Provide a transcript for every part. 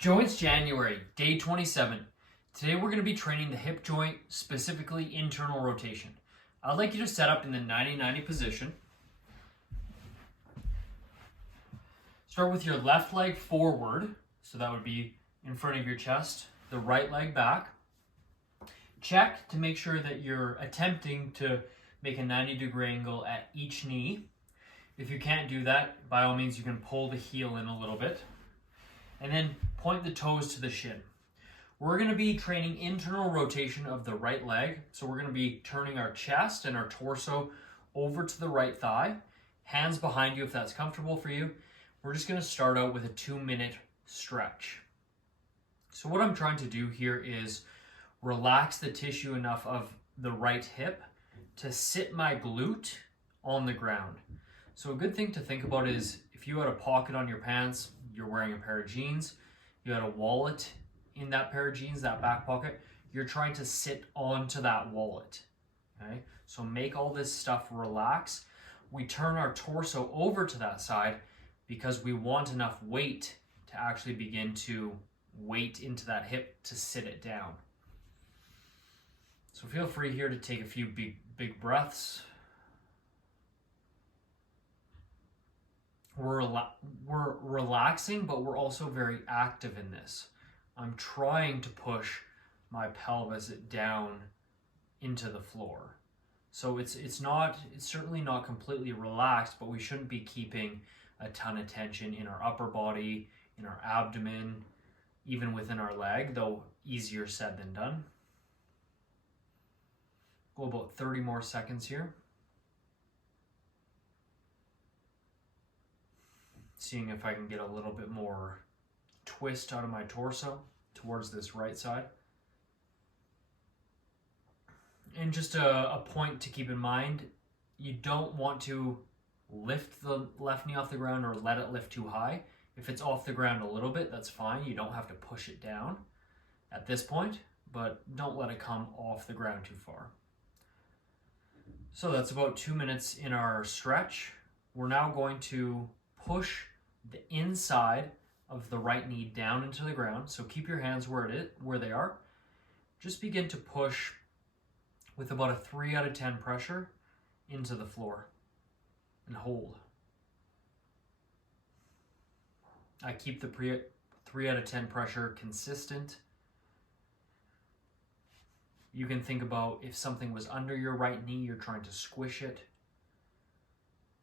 Joints January, day 27. Today we're going to be training the hip joint, specifically internal rotation. I'd like you to set up in the 90-90 position. Start with your left leg forward, so that would be in front of your chest, the right leg back. Check to make sure that you're attempting to make a 90-degree angle at each knee. If you can't do that, by all means you can pull the heel in a little bit. And then point the toes to the shin. We're going to be training internal rotation of the right leg. So we're going to be turning our chest and our torso over to the right thigh. Hands behind you if that's comfortable for you. We're just going to start out with a 2-minute stretch. So what I'm trying to do here is relax the tissue enough of the right hip to sit my glute on the ground. So a good thing to think about is if you had a pocket on your pants, you're wearing a pair of jeans, you had a wallet in that pair of jeans, that back pocket, you're trying to sit onto that wallet. Okay? So make all this stuff relax. We turn our torso over to that side because we want enough weight to actually begin to weight into that hip to sit it down. So feel free here to take a few big breaths. We're relaxing, but we're also very active in this. I'm trying to push my pelvis down into the floor. So it's certainly not completely relaxed, but we shouldn't be keeping a ton of tension in our upper body, in our abdomen, even within our leg, though easier said than done. Go about 30 more seconds here. Seeing if I can get a little bit more twist out of my torso towards this right side. And just a point to keep in mind, you don't want to lift the left knee off the ground or let it lift too high. If it's off the ground a little bit, that's fine. You don't have to push it down at this point, but don't let it come off the ground too far. So that's about 2 minutes in our stretch. We're now going to push the inside of the right knee down into the ground. So keep your hands where they are. Just begin to push with about a 3 out of 10 pressure into the floor and hold. I keep the 3 out of 10 pressure consistent. You can think about if something was under your right knee, you're trying to squish it.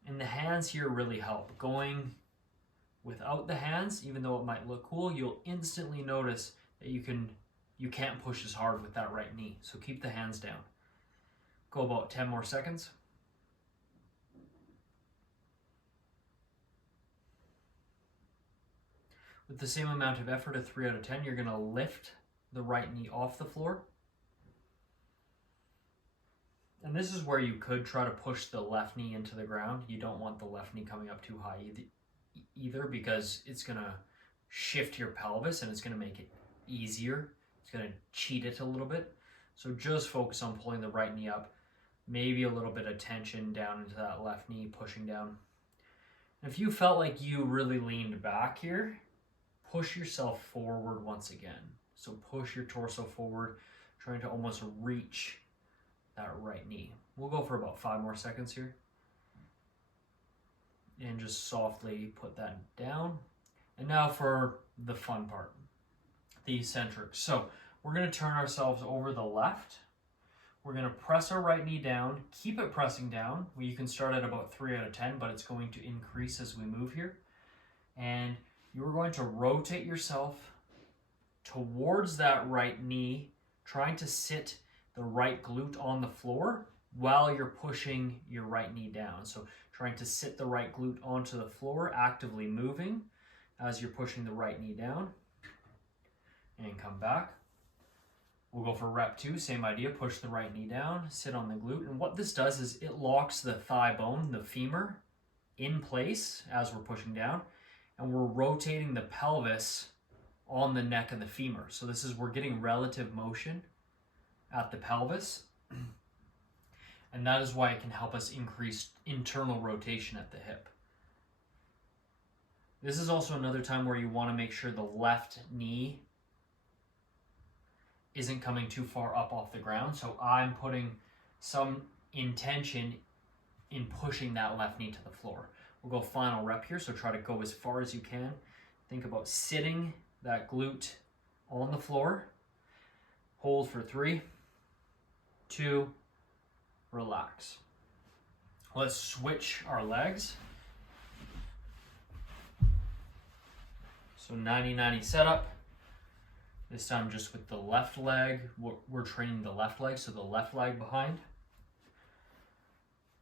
And the hands here really help. Going without the hands, even though it might look cool, you'll instantly notice that you can't push as hard with that right knee. So keep the hands down. Go about 10 more seconds. With the same amount of effort, a 3 out of 10, you're going to lift the right knee off the floor. And this is where you could try to push the left knee into the ground. You don't want the left knee coming up too high either because it's going to shift your pelvis and it's going to make it easier. It's going to cheat it a little bit. So just focus on pulling the right knee up. Maybe a little bit of tension down into that left knee, pushing down. And if you felt like you really leaned back here, push yourself forward once again. So push your torso forward, trying to almost reach that right knee. We'll go for about 5 more seconds here. And just softly put that down. And now for the fun part, the eccentrics. So we're going to turn ourselves over the left. We're going to press our right knee down, keep it pressing down. You can start at about 3 out of 10, but it's going to increase as we move here. And you're going to rotate yourself towards that right knee, trying to sit the right glute on the floor while you're pushing your right knee down. So trying to sit the right glute onto the floor, actively moving as you're pushing the right knee down. And come back. We'll go for rep 2, same idea, push the right knee down, sit on the glute. And what this does is it locks the thigh bone, the femur, in place as we're pushing down. And we're rotating the pelvis on the neck of the femur. So this is, we're getting relative motion at the pelvis. And that is why it can help us increase internal rotation at the hip. This is also another time where you want to make sure the left knee isn't coming too far up off the ground. So I'm putting some intention in pushing that left knee to the floor. We'll go final rep here, so try to go as far as you can. Think about sitting that glute on the floor. Hold for 3, 2, relax. Let's switch our legs. So 90-90 setup. This time just with the left leg. We're training the left leg, so the left leg behind.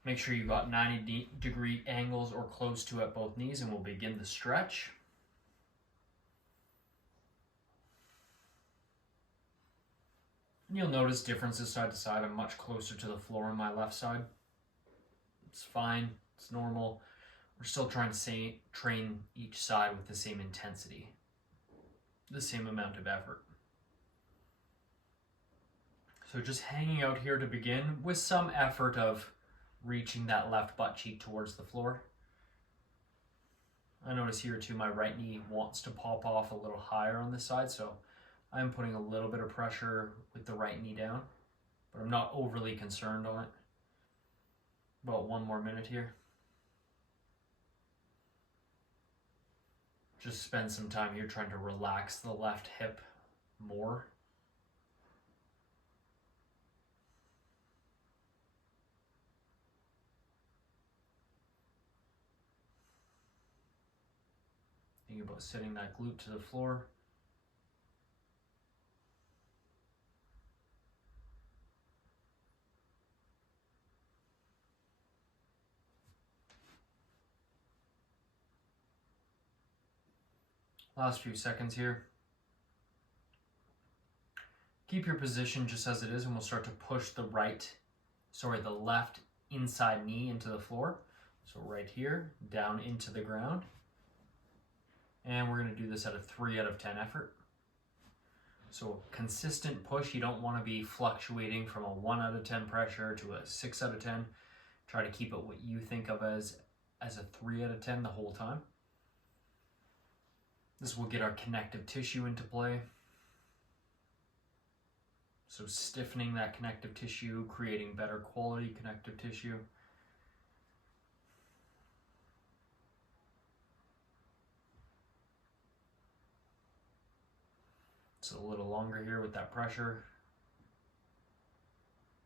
Make sure you got 90-degree angles or close to at both knees, and we'll begin the stretch. And you'll notice differences side to side. I'm much closer to the floor on my left side. It's fine, it's normal. We're still trying to train each side with the same intensity, the same amount of effort. So just hanging out here to begin with some effort of reaching that left butt cheek towards the floor. I notice here too, my right knee wants to pop off a little higher on this side, so I'm putting a little bit of pressure with the right knee down, but I'm not overly concerned on it. About 1 more minute here. Just spend some time here trying to relax the left hip more. Think about sitting that glute to the floor. Last few seconds here. Keep your position just as it is, and we'll start to push the left inside knee into the floor. So right here, down into the ground. And we're going to do this at a 3 out of 10 effort. So consistent push. You don't want to be fluctuating from a 1 out of 10 pressure to a 6 out of 10. Try to keep it what you think of as a 3 out of 10 the whole time. This will get our connective tissue into play. So stiffening that connective tissue, creating better quality connective tissue. It's a little longer here with that pressure.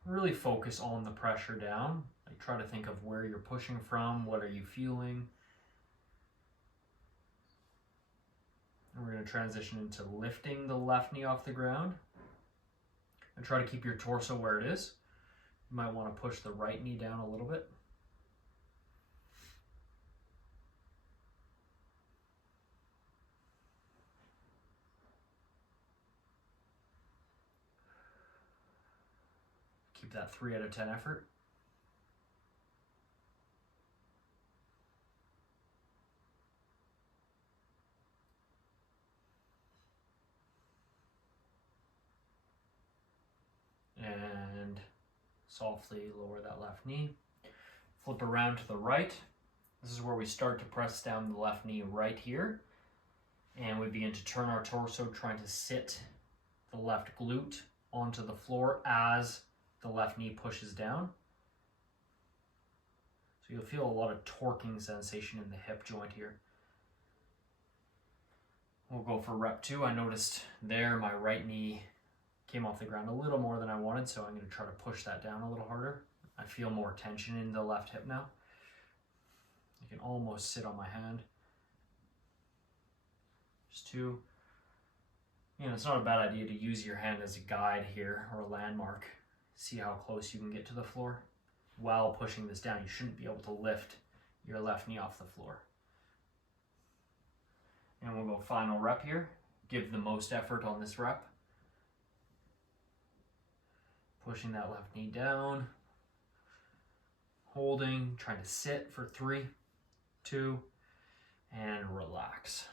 Really focus on the pressure down. Like, try to think of where you're pushing from, what are you feeling. And we're going to transition into lifting the left knee off the ground. And try to keep your torso where it is. You might want to push the right knee down a little bit. Keep that 3 out of 10 effort. And softly lower that left knee. Flip around to the right. This is where we start to press down the left knee right here. And we begin to turn our torso, trying to sit the left glute onto the floor as the left knee pushes down. So you'll feel a lot of torquing sensation in the hip joint here. We'll go for rep 2. I noticed there my right knee came off the ground a little more than I wanted, so I'm going to try to push that down a little harder. I feel more tension in the left hip now. I can almost sit on my hand. Just 2. It's not a bad idea to use your hand as a guide here, or a landmark. See how close you can get to the floor. While pushing this down, you shouldn't be able to lift your left knee off the floor. And we'll go final rep here. Give the most effort on this rep. Pushing that left knee down. Holding, trying to sit for 3, 2, and relax.